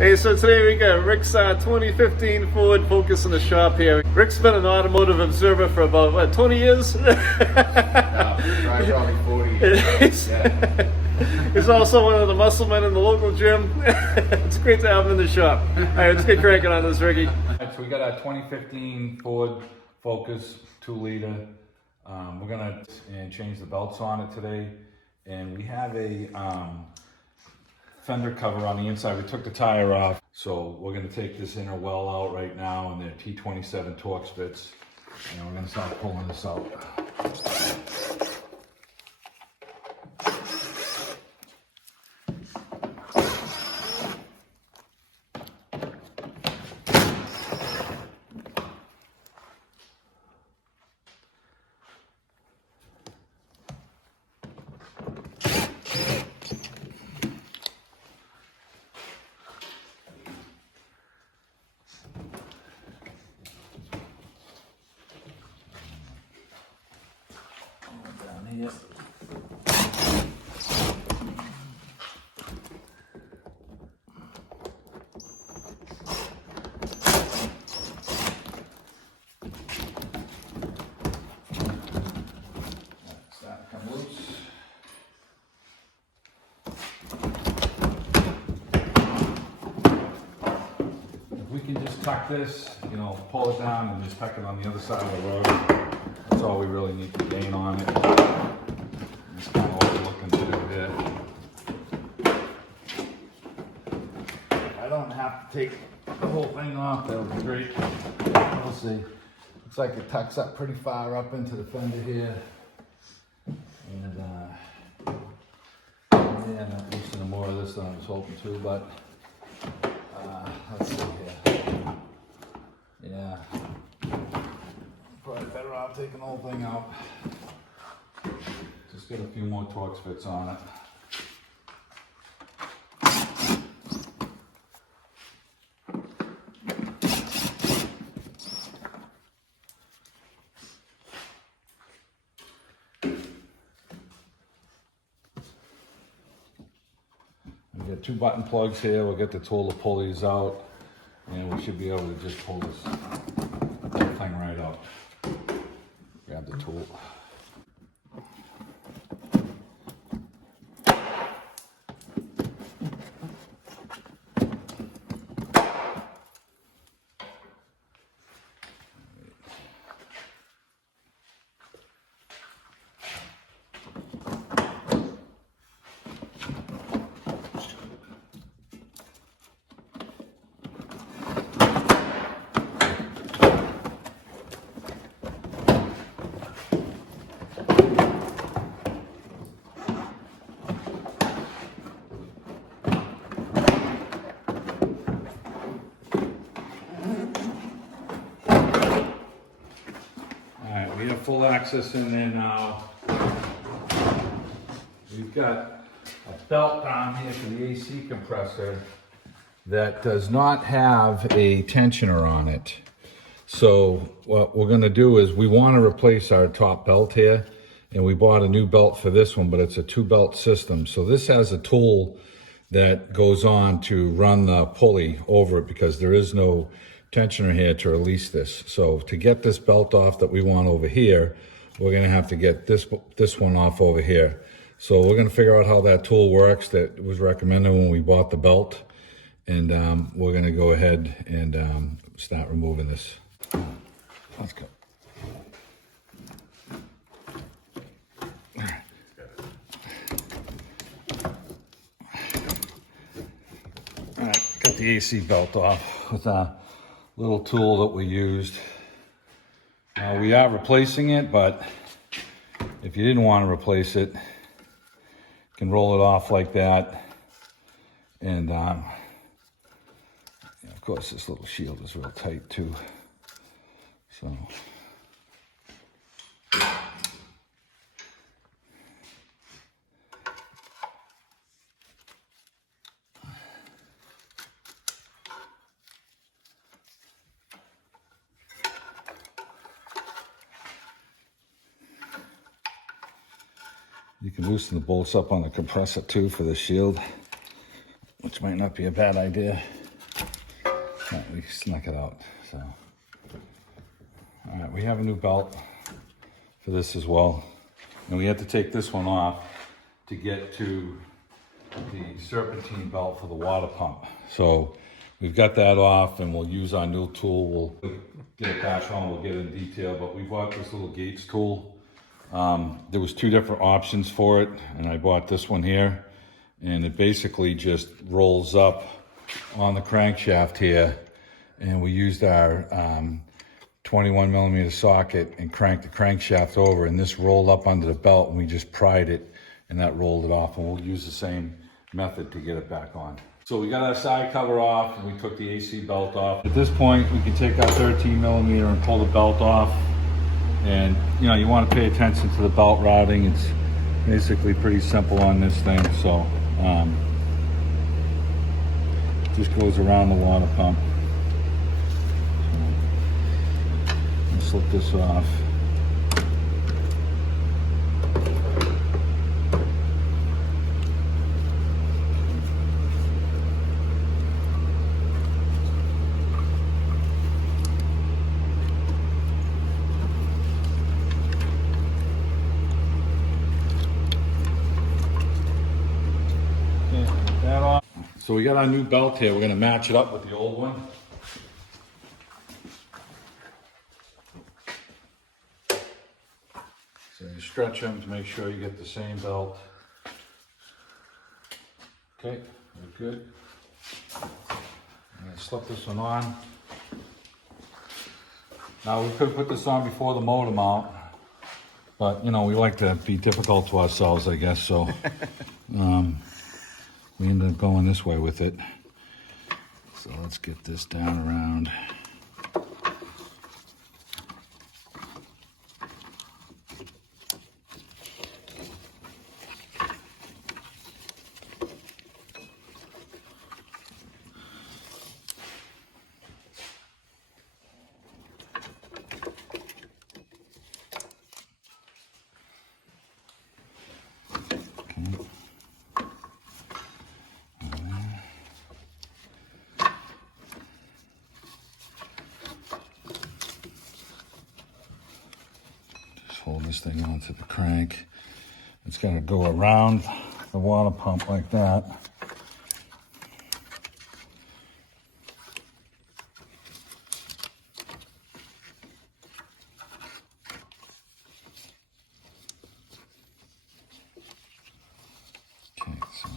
Hey, so today we got Rick's 2015 Ford Focus in the shop here. Rick's been an automotive observer for about, what, 20 years? No, probably 40 years. He's also one of the muscle men in the local gym. It's great to have him in the shop. All right, let's get cranking on this, Ricky. So we got our 2015 Ford Focus 2-liter. We're gonna change the belts on it today, and we have a fender cover on the inside. We took the tire off, so we're gonna take this inner well out right now, and they're T27 Torx bits, and we're gonna start pulling this out. Down here. That come loose. If we can just tuck this, pull it down and just tuck it on the other side of the road. That's all we really need to gain on it. That's kind of what we're looking to do here. I don't have to take the whole thing off, that would be great. We'll see. Looks like it tucks up pretty far up into the fender here. And yeah, not loosening more of this than I was hoping to, but let's see here. Yeah. Probably better off taking the whole thing out. Just get a few more Torx bits on it. We got 2 button plugs here. We'll get the tool to pull these out, and we should be able to just pull this thing right out. Grab the tool. We have full access in there now. We've got a belt down here for the AC compressor that does not have a tensioner on it. So what we're going to do is we want to replace our top belt here, and we bought a new belt for this one, but it's a 2-belt system. So this has a tool that goes on to run the pulley over it because there is no tensioner here to release this. So to get this belt off that we want over here, we're going to have to get this one off over here. So we're going to figure out how that tool works that was recommended when we bought the belt, and we're going to go ahead and start removing this. Let's go. All right, got the AC belt off with a little tool that we used. We are replacing it, but if you didn't want to replace it, you can roll it off like that. And of course, this little shield is real tight too. So. You can loosen the bolts up on the compressor too for the shield, which might not be a bad idea. We snuck it out, so. All right, we have a new belt for this as well. And we had to take this one off to get to the Serpentine belt for the water pump. So we've got that off and we'll use our new tool. We'll get it back on, we'll get it in detail, but we bought this little Gates tool. There was 2 different options for it, and I bought this one here. And it basically just rolls up on the crankshaft here. And we used our 21 millimeter socket and cranked the crankshaft over, and this rolled up under the belt, and we just pried it and that rolled it off, and we'll use the same method to get it back on. So we got our side cover off and we took the AC belt off. At this point, we can take our 13 millimeter and pull the belt off. And you know, you want to pay attention to the belt routing. It's basically pretty simple on this thing. So it just goes around the water pump. Slip this off. Okay, take that off. So we got our new belt here. We're going to match it up with the old one. So you stretch them to make sure you get the same belt. Okay, we're good. I'm going to slip this one on. Now we could put this on before the motor mount, but you know, we like to be difficult to ourselves, I guess, so we ended up going this way with it. So let's get this down around. Hold this thing onto the crank. It's going to go around the water pump like that. Okay, so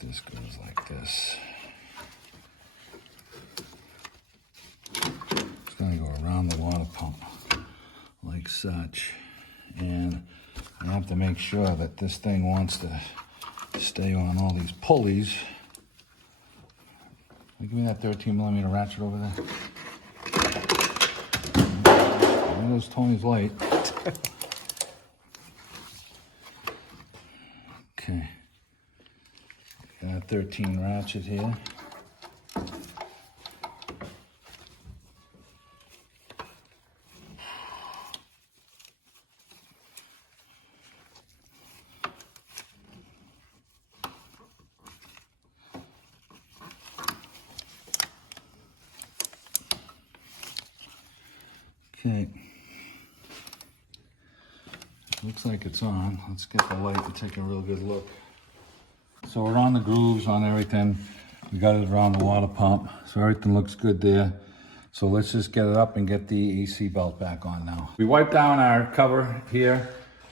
this goes like this. It's going to go around the water pump like such, and I have to make sure that this thing wants to stay on all these pulleys. Give me that 13 millimeter ratchet over there. There goes Tony's light. Okay, got a 13 ratchet here. Okay, looks like it's on. Let's get the light to take a real good look. So we're on the grooves on everything. We got it around the water pump, so everything looks good there. So let's just get it up and get the AC belt back on now. We wiped down our cover here,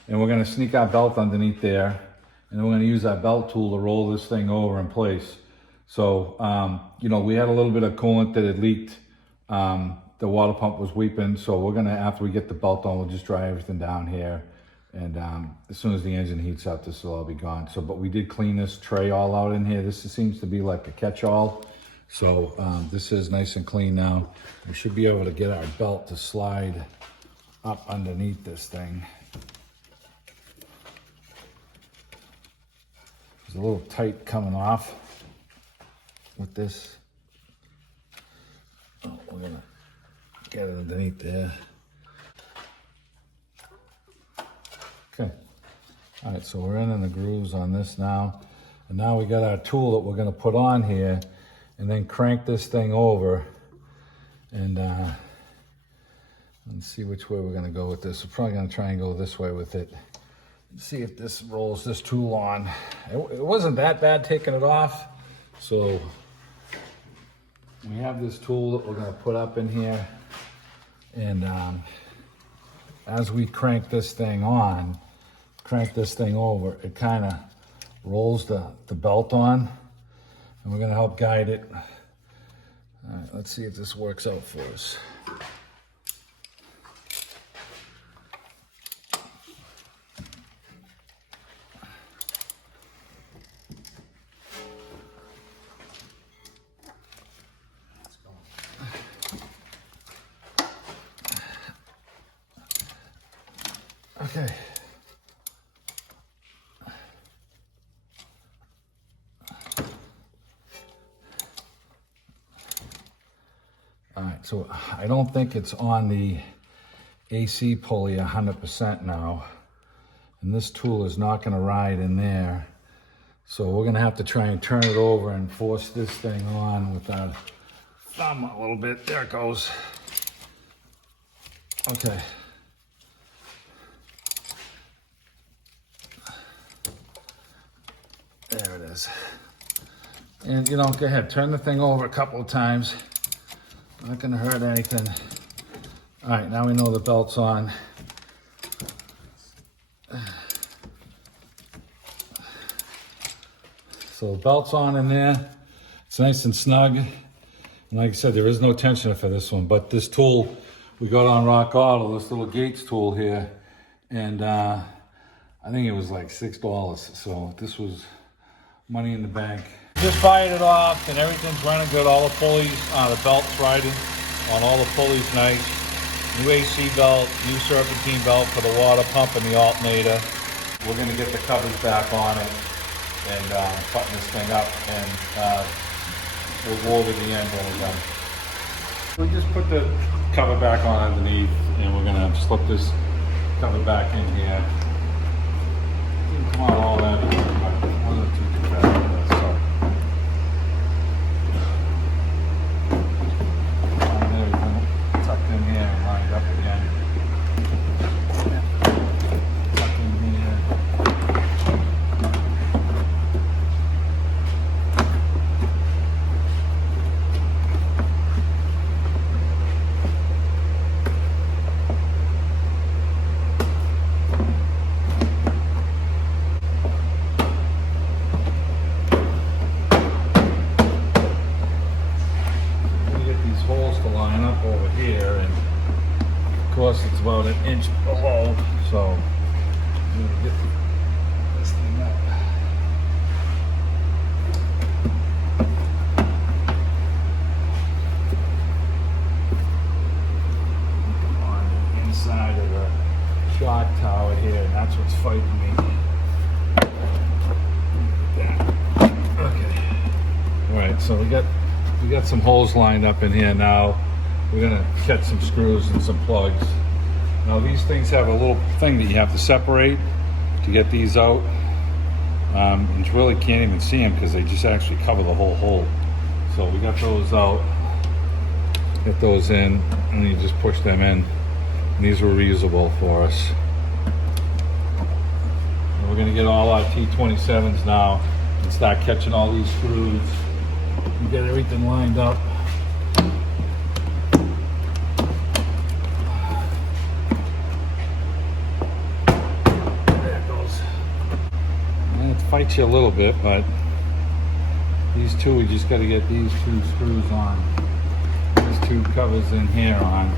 and we're gonna sneak our belt underneath there, and then we're gonna use our belt tool to roll this thing over in place. So, you know, we had a little bit of coolant that had leaked. The water pump was weeping, so we're gonna, after we get the belt on, we'll just dry everything down here. And as soon as the engine heats up, this will all be gone. So, but we did clean this tray all out in here. This seems to be like a catch-all. So this is nice and clean now. We should be able to get our belt to slide up underneath this thing. It's a little tight coming off with this. Oh, we're gonna get it underneath there. Okay. All right, so we're in the grooves on this now. And now we got our tool that we're gonna put on here. and then crank this thing over, and let's see which way we're gonna go with this. We're probably gonna try and go this way with it. See if this rolls this tool on. It wasn't that bad taking it off. So we have this tool that we're gonna put up in here, and as we crank this thing on, crank this thing over, it kind of rolls the belt on, and we're gonna help guide it. All right, let's see if this works out for us. Okay. All right, so I don't think it's on the AC pulley 100% now, and this tool is not gonna ride in there. So we're gonna have to try and turn it over and force this thing on with our thumb a little bit. There it goes. Okay. There it is. And you know, go ahead, turn the thing over a couple of times. Not gonna hurt anything. All right, now we know the belt's on. So the belt's on in there. It's nice and snug. And like I said, there is no tensioner for this one, but this tool we got on Rock Auto, this little Gates tool here, and I think it was like $6. So this was money in the bank. Just fired it off and everything's running good. All the pulleys, the belt's riding on all the pulleys nice. New AC belt, new Serpentine belt for the water pump and the alternator. We're gonna get the covers back on it and button this thing up, and we'll go over the end when we're done. We just put the cover back on underneath, and we're gonna slip this cover back in here. Didn't come out all that easy, but it wasn't too bad. Tucked in here and lined up again. Tucked in here. Holes to line up over here, and of course it's about 1 inch below, so I'm gonna get this thing up. On the inside of the shock tower here, and that's what's fighting me. Okay. All right, so we got some holes lined up in here now. We're gonna catch some screws and some plugs. Now these things have a little thing that you have to separate to get these out. And you really can't even see them because they just actually cover the whole hole. So we got those out. Get those in, and then you just push them in. And these were reusable for us. And we're gonna get all our T27s now and start catching all these screws and get everything lined up. There it goes. And it fights you a little bit, but these two, we just got to get these two screws on. These two covers in here on.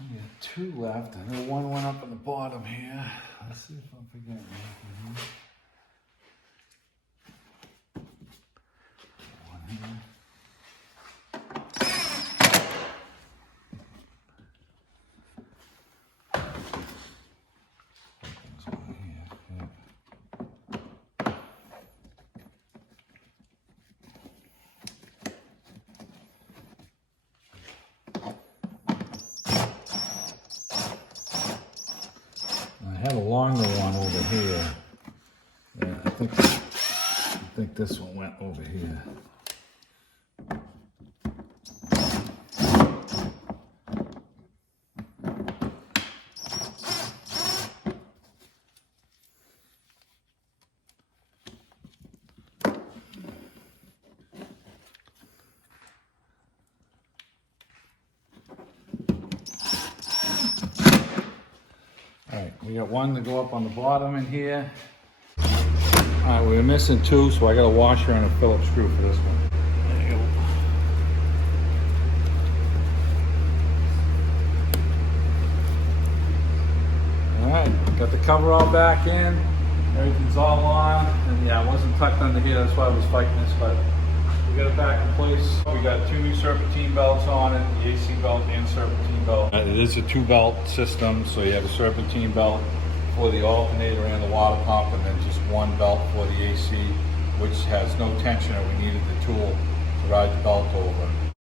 We got 2 left. I know one went up on the bottom here. Let's see if I'm forgetting anything. One here. There's one here, yeah. I had a longer one over here. Yeah, I think this one went over here. Alright, we got one to go up on the bottom in here. Alright, we were missing 2, so I got a washer and a Phillips screw for this one. There you go. Alright, got the cover all back in. Everything's all on. And yeah, it wasn't tucked under here, that's why I was fighting this, but we got it back in place. We got 2 new serpentine belts on it, the AC belt and serpentine belt. It is a 2-belt system, so you have a serpentine belt for the alternator and the water pump, and then just 1 belt for the AC, which has no tensioner. We needed the tool to ride the belt over.